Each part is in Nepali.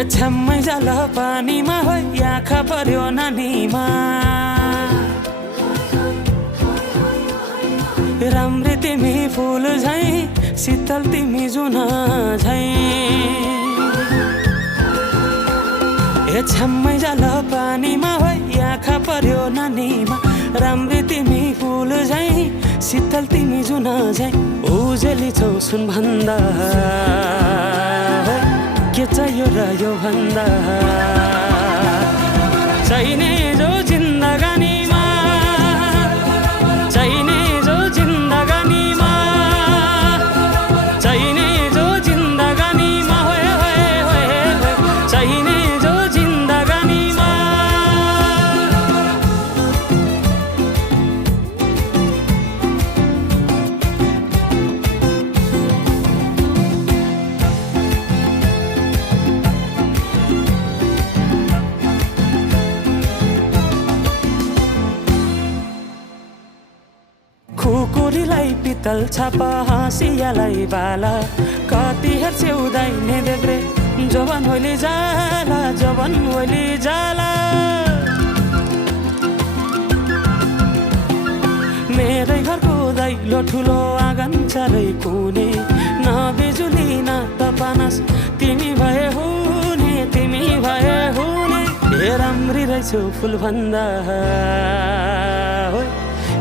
छ्याम्मै जाल पानीमा हो आँखा पर्यो नानीमा राम्री तिमी फुल झै शीतल तिमी जुन झै छ्याम्मै जाल पानीमा हो आँखा पर्यो नानीमा राम्री तिमी फुल झै शीतल तिमी जुन झै उजेली छौ सुन भन्दा के चाहियो र यो भन्दा चाहिने जो जिन्दगानीमा चाहिने जो जिन्दगानीमा चाहिने जो जिन्दगानीमा होए होए होए चाहिने जो जिन्दगानीमा खुकुरीलाई पितल छापा हाँसियालाई बाला कति हेर्छे उदाइने देब्रे जवान होइली जाला जवान होइली जाला मेरै घरको दैलो ठुलो आँगन चारै कुने न बिजुली न त पानस तिमी भए हुने तिमी भए हुने हे राम्री रहेछौ फुल भन्दा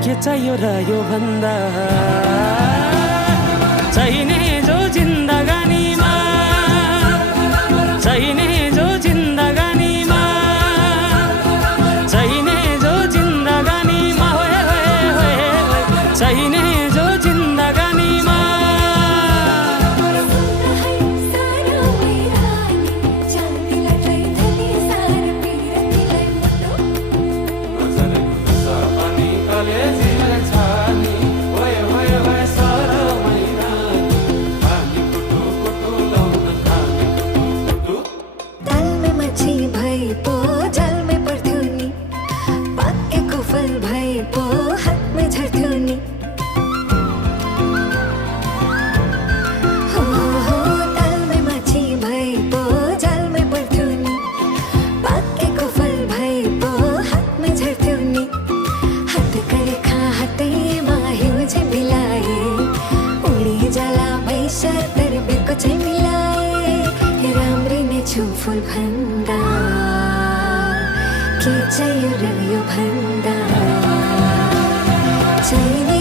के चाहियो र यो भन्दा चाहिने जो जिन्दगानीमा चाहिने जो जिन्दगानीमा चाहिने जो जिन्दगानीमा होए होए होए चाहिने जो जिन्दगानीमा फुल भन्दा के चाहियो र यो भन्दा चाहिने